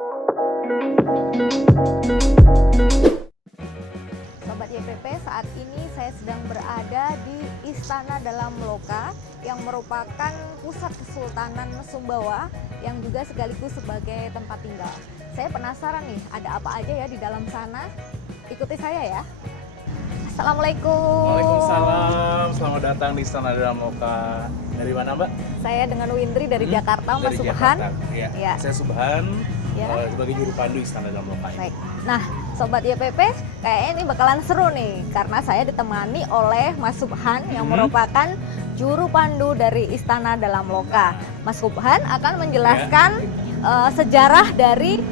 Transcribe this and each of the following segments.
Sobat YPP, saat ini saya sedang berada di Istana Dalam Loka yang merupakan pusat Kesultanan Sumbawa yang juga sekaligus sebagai tempat tinggal. Saya penasaran nih, ada apa aja ya di dalam sana? Ikuti saya ya. Assalamualaikum. Waalaikumsalam, selamat datang di Istana Dalam Loka. Dari mana, Mbak? Saya dengan Windri dari Jakarta, Mas Dari Subhan. Jakarta. Ya. Ya. Saya Subhan, Ya. sebagai juru pandu Istana Dalam Loka ini. Baik. Nah, Sobat YPP, kayaknya ini bakalan seru nih karena saya ditemani oleh Mas Subhan yang merupakan juru pandu dari Istana Dalam Loka. Mas Subhan akan menjelaskan sejarah dari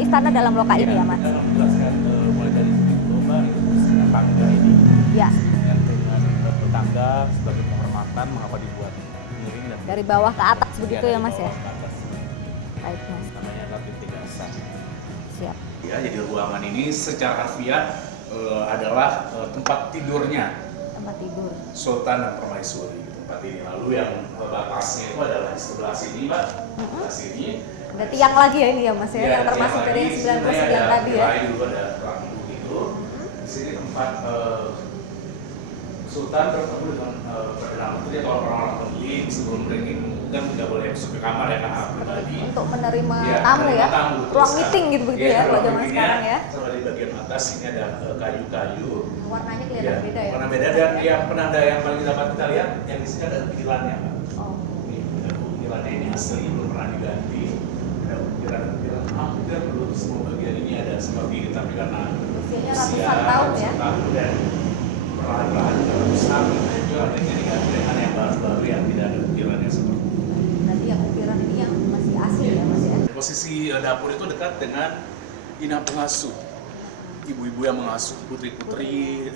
Istana Dalam Loka ini ya, Mas. Kita menjelaskan mulai dari pintu, Mbak, itu tangga ini. Ya, Yang dengan tangga sebagai penghormatan mengapa dibuat miring dan dari bawah ke atas begitu ya, dari Mas ya. bawah ke atas. Baik, Mas. Namanya Ratu Tigasan. Siap. Ya, jadi ruangan ini secara harfiah adalah tempat tidurnya Tempat tidur. Sultan dan Permaisuri tempat ini. Lalu yang batasnya itu adalah di sebelah sini, Mbak. Sebelah sini. Ada tiang lagi ya ini ya, Mas ya, Ya, yang termasuk tiang dari lagi. yang Sebenarnya 99 ada tadi ya. tirai dulu, ada lampu gitu. Di sini tempat Sultan bertemu dengan Perdana Menteri atau orang-orang penting sebelum mereka kan nggak boleh masuk ke kamar ya, karena pribadi. Untuk menerima Ya, tamu menerima ya. tamu, Ruang terus, meeting gitu begitu ya, kalau ruang zaman meetingnya, sekarang ya. sama di bagian atas ini ada kayu-kayu. Warnanya kelihatan beda ya. Warna beda, dan yang penanda yang paling dapat kita lihat yang di sini ada ukirannya, Pak. Oh. Ini ada ukirannya, ini asli, belum pernah diganti. Ada ukiran-ukiran hampir belum semua bagian ini ada seperti ini, tapi karena Usianya ratusan tahun ya. tahun dan perlahan-lahan juga rusak, dan juga ada yang diganti dengan yang baru-baru yang tidak ada ukirannya seperti ini. Berarti yang ukiran ini yang masih asli ya, Mas ya. Posisi dapur itu dekat dengan inap pengasuh, ibu-ibu yang mengasuh putri-putri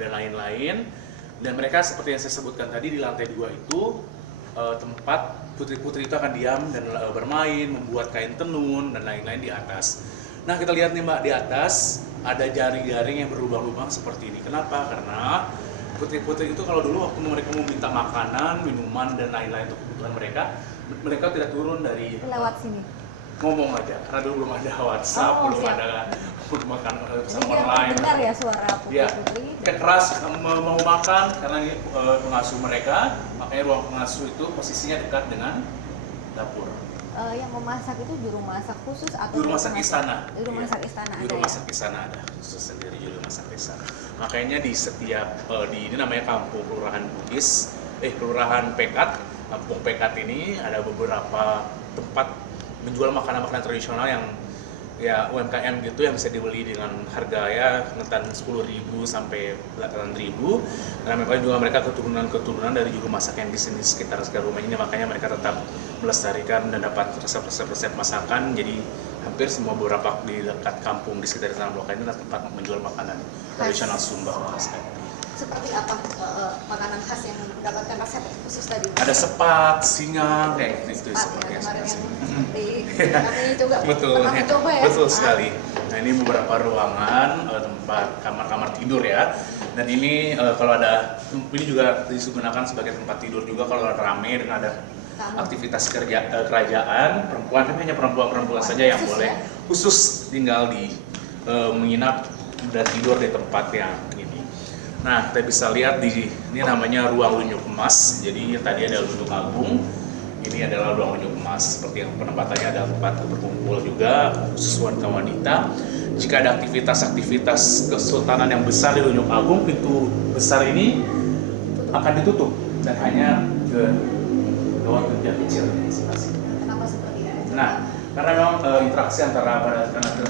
dan lain-lain. Dan mereka seperti yang saya sebutkan tadi, di lantai 2 itu tempat putri-putri itu akan diam dan bermain, membuat kain tenun dan lain-lain di atas. Nah, kita lihat nih, Mbak, di atas ada jaring-jaring yang berlubang-lubang seperti ini. Kenapa? Karena putri-putri itu kalau dulu waktu mereka mau minta makanan, minuman dan lain-lain untuk kebutuhan mereka, mereka tidak turun dari Lewat sini. ngomong aja, karena dulu belum ada WhatsApp, Oh, belum siap. ada makan Jadi pesan biar online. dengar ya suara Ya, putri-putri. kayak keras mau makan karena ini pengasuh mereka, makanya ruang pengasuh itu posisinya dekat dengan dapur. Yang memasak itu juru masak khusus atau Juru masak istana. Juru Iya. masak istana Juru ada masak istana ada, khusus sendiri juru masak istana. Makanya di setiap di ini namanya kampung kelurahan Bugis, kelurahan Pekat, kampung Pekat ini ada beberapa tempat menjual makanan-makanan tradisional yang ya UMKM gitu, yang bisa dibeli dengan harga ya ngetan 10.000 sampai 8.000. Karena memang juga mereka keturunan dari juru masak yang di sini sekitar rumah ini, makanya mereka tetap melestarikan dan dapat resep-resep masakan. Jadi hampir semua beberapa di dekat kampung di sekitar Dalam Loka ini adalah tempat menjual makanan tradisional Sumba khas. Seperti apa makanan khas yang mendapatkan resep khusus tadi? Ada sepat, singa, kayak gitu Sepat seperti ya, kemarin yang seperti. seperti kami coba Betul, pernah mencoba ya. betul sekali. Nah, ini beberapa ruangan tempat kamar-kamar tidur ya. Dan ini kalau ada, ini juga digunakan sebagai tempat tidur juga kalau rame dan ada aktivitas kerajaan. Perempuan, tapi hanya perempuan saja yang boleh khusus tinggal di menginap dan tidur di tempat yang ini. Nah, kita bisa lihat di ini namanya ruang lunyuk emas. Jadi tadi ada lunyuk agung, ini adalah ruang lunyuk emas. Seperti yang penempatannya ada tempat berkumpul juga khusus wanita. Jika ada aktivitas kesultanan yang besar di lunyuk agung, pintu besar ini akan ditutup dan hanya ke gawat kerja kecil di sebelah sini. Kenapa seperti itu? Nah, karena memang interaksi antara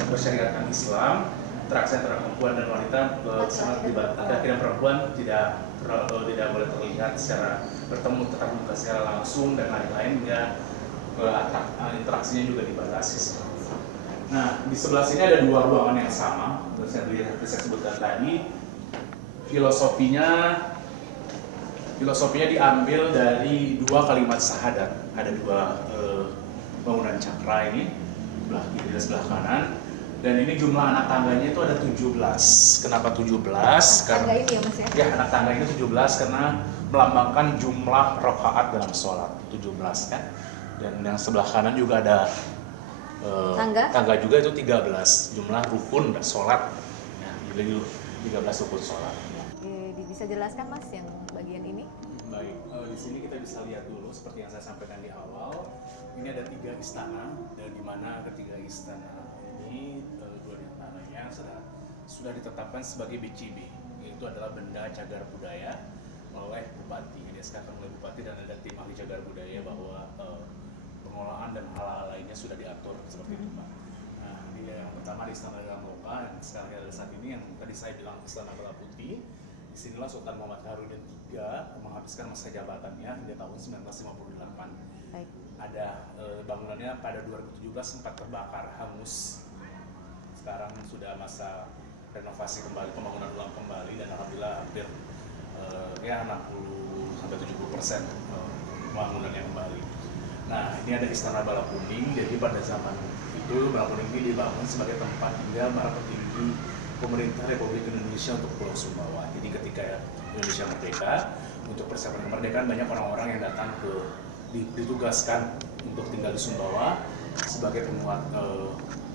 persyariatan Islam, interaksi antara perempuan dan wanita sangat dibatasi. Laki-laki dan perempuan tidak boleh terlihat secara bertemu tetap muka secara langsung dan lain-lain, hingga interaksinya juga dibatasi. Nah, di sebelah sini ada dua ruangan yang sama, seperti yang saya sebutkan tadi. Filosofinya diambil dari dua kalimat syahadat. Ada dua bangunan cakra ini, sebelah kiri dan sebelah kanan. Dan ini jumlah anak tangganya itu ada 17. Kenapa 17? Tangga ini ya, Mas ya? Ya, anak tangga ini 17 karena melambangkan jumlah rakaat dalam sholat, 17 kan. Dan yang sebelah kanan juga ada Tangga? juga itu 13 jumlah rukun sholat. Ya, jadi 13 rukun sholat. Bisa jelaskan Mas yang bagian ini? Baik, di sini kita bisa lihat dulu seperti yang saya sampaikan di awal. Ini ada 3 istana, dan di mana ketiga istana ini 2 di antaranya sudah ditetapkan sebagai BCB, yaitu adalah benda cagar budaya oleh Bupati. Jadi sekarang oleh Bupati dan ada tim ahli cagar budaya bahwa pengolahan dan hal-hal lainnya sudah diatur seperti itu, Pak. Nah, ini yang pertama di Istana Dalam Loka, yang sekarang ada saat ini yang tadi saya bilang Istana Bala Putih. Disinilah Sultan Muhammad Harudin III menghabiskan masa jabatannya di tahun 1958. Baik. Ada bangunannya pada 2017 sempat terbakar, hangus. Sekarang sudah masa renovasi kembali, pembangunan ulang kembali, dan alhamdulillah hampir 60-70% pembangunannya kembali. Nah, ini ada Istana Bala Kuning. Jadi pada zaman itu Bala Kuning ini dibangun sebagai tempat tinggal para petinggi pemerintah Republik Indonesia untuk Pulau Sumbawa. Jadi ketika Indonesia merdeka, untuk persiapan kemerdekaan banyak orang-orang yang datang ditugaskan untuk tinggal di Sumbawa sebagai penguat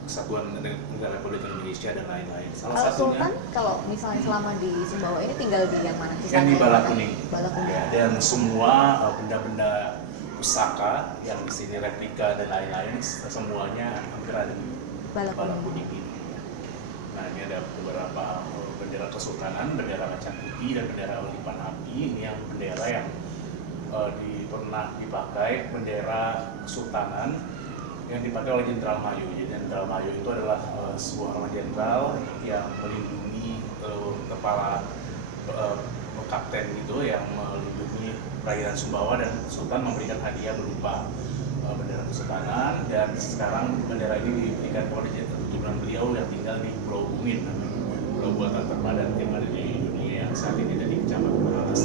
kesatuan negara Republik Indonesia dan lain-lain. Salah Kalau satunya Sultan, kalau misalnya selama di Sumbawa ini tinggal di yang mana? yang di Bala Kuning. Bala Kuning. Ya, dan semua benda-benda pusaka yang di sini replika dan lain-lain semuanya hampir ada di Bala Kuning ini. Nah, ini ada beberapa bendera kesultanan, bendera macan putih dan bendera lipan api. Ini yang bendera yang pernah dipakai, bendera kesultanan yang dipakai oleh Jenderal Mayo. Jadi Jenderal Mayo itu adalah sebuah nama jenderal yang melindungi kepala kapten itu yang melindungi perairan Sumbawa, dan Sultan memberikan hadiah berupa bendera kesultanan. Dan sekarang bendera ini diberikan kepada keturunan beliau yang tinggal di Pulau Bungin, pulau buatan terpadat yang ada di dunia yang saat ini ada di Kecamatan Alas.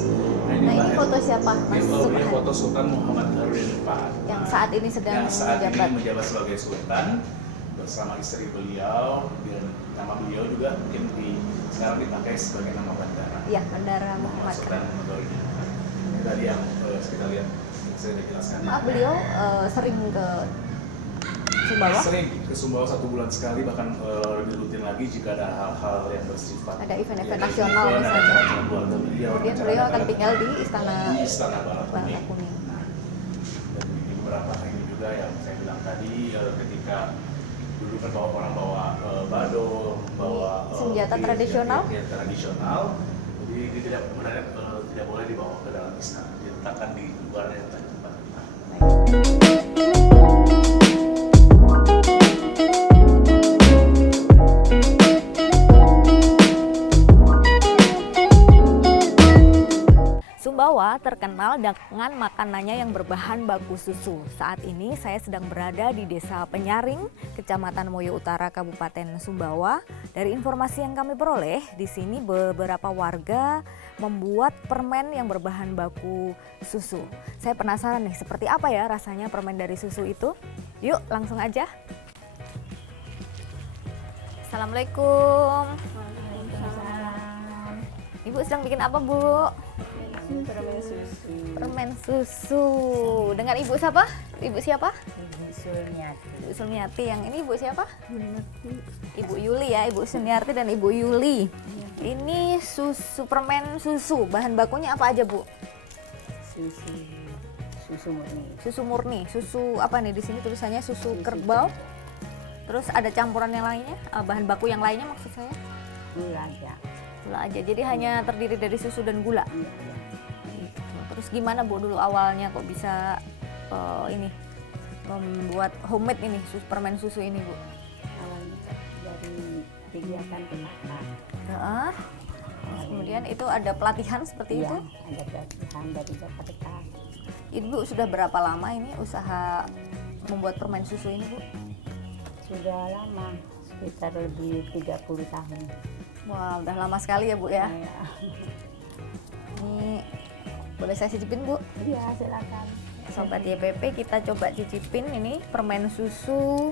Nah, ini foto siapa, Mas? Ini foto Sultan Muhammad Harudin IV yang saat ini sedang menjabat sebagai Sultan bersama istri beliau, dan nama beliau juga mungkin sekarang dipakai sebagai nama bandara. Iya, Bandara Muhammad Sultan Harudin. Ini tadi yang kita lihat, saya sudah jelaskan. Maaf, beliau sering ke Sumbawa? Sering ke Sumbawa 1 bulan sekali, bahkan lebih rutin lagi jika ada hal-hal yang bersifat ada event-event nasional misalnya. Kemudian beliau akan tinggal di Istana Bala Kuning. Kuning. Dan ini beberapa ini juga yang saya bilang tadi, ketika dulu kan orang bawa bado, bawa senjata tradisional. Tradisional. Jadi ini tidak boleh dibawa ke dalam istana, diletakkan di luar yang tempat. Sumbawa terkenal dengan makanannya yang berbahan baku susu. Saat ini saya sedang berada di Desa Penyaring, Kecamatan Moyo Utara, Kabupaten Sumbawa. Dari informasi yang kami peroleh, di sini beberapa warga membuat permen yang berbahan baku susu. Saya penasaran nih, seperti apa ya rasanya permen dari susu itu? Yuk, langsung aja. Assalamualaikum. Waalaikumsalam. Ibu sedang bikin apa, Bu? Permen susu. Permen susu. Dengan Ibu siapa? Ibu siapa? Ibu Sulmiati. Ibu Sulmiati. Yang ini Ibu siapa? Ibu Yuli ya, Ibu Sulmiati dan Ibu Yuli. Ini susu, permen susu. Bahan bakunya apa aja, Bu? Susu murni. Susu murni. Susu apa nih? Di sini tulisannya susu kerbau. Terus ada campuran yang lainnya? Bahan baku yang lainnya maksud saya? Gula aja. Gula aja. Jadi hanya terdiri dari susu dan gula. Iya. Terus gimana, Bu, dulu awalnya kok bisa ini membuat homemade ini permen susu ini, Bu? Awalnya dari kegiatan peternak. Heeh. Kemudian itu ada pelatihan seperti itu? Ada pelatihan dari Jakarta. Ibu sudah berapa lama ini usaha membuat permen susu ini, Bu? Sudah lama, sekitar lebih 30 tahun. Wah, udah lama sekali ya, Bu ya? Iya. Ini boleh saya cicipin, Bu? Iya, silakan. Sobat YPP, kita coba cicipin ini permen susu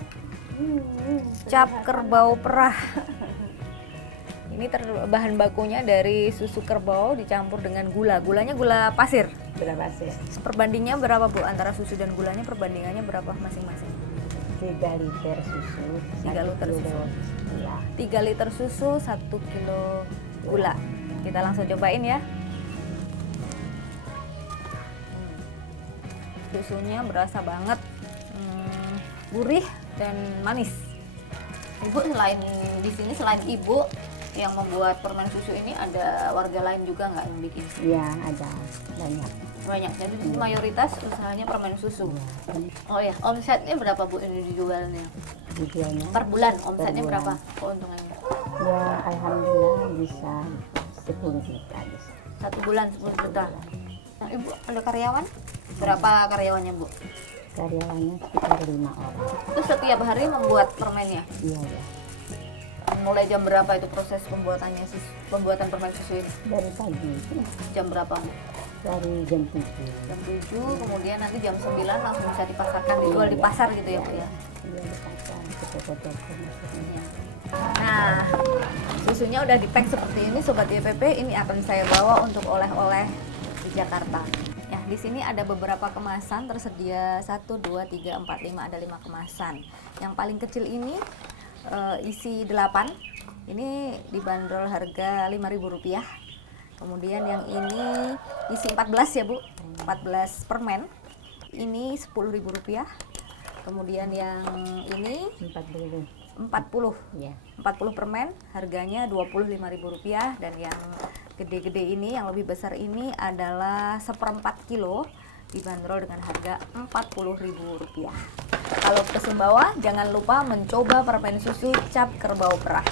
cap kerbau perah. Ini bahan bakunya dari susu kerbau dicampur dengan gula. Gulanya gula pasir. Gula pasir. Perbandingnya berapa, Bu? Antara susu dan gulanya perbandingannya berapa masing-masing? 3 liter susu. 3 liter 1 susu. kilo gula. 3 liter susu, 1 kilo gula. Kita langsung cobain ya. Susunya berasa banget, gurih dan manis. Ibu, selain di sini, selain ibu yang membuat permen susu ini, ada warga lain juga nggak yang bikin? Iya, ada banyak. Banyak. Jadi di sini mayoritas usahanya permen susu. Iya. Oh ya, omsetnya berapa Bu ini dijualnya? Dijualnya Per bulan omsetnya bulan. berapa keuntungannya? ya alhamdulillah bisa 10 juta bisa. 1 bulan 10 juta. Nah, Ibu ada karyawan? Berapa karyawannya Bu? Karyawannya sekitar 5 orang. Itu setiap hari membuat permennya? Iya ya. Mulai jam berapa itu proses pembuatannya, pembuatan permen susu ini? Dari pagi Jam berapa? dari jam 7. Jam 7, kemudian nanti jam 9 langsung bisa dipasarkan, dijual di pasar gitu ya Bu ya? Iya di pasar ke toko-toko maksudnya. Nah, susunya udah di-pack seperti ini Sobat YPP, ini akan saya bawa untuk oleh-oleh di Jakarta. Ya, di sini ada beberapa kemasan tersedia 1, 2, 3, 4, 5, ada 5 kemasan. Yang paling kecil ini isi 8. Ini dibanderol harga Rp5.000. Kemudian yang ini isi 14 ya Bu, 14 permen. Ini Rp10.000. Kemudian yang ini 40. 40. Ya. 40 permen, harganya Rp25.000, dan yang gede-gede ini, yang lebih besar ini adalah 1/4 kilo, dibanderol dengan harga Rp40.000. Kalau ke Sumbawa, jangan lupa mencoba permen susu Cap Kerbau Perah.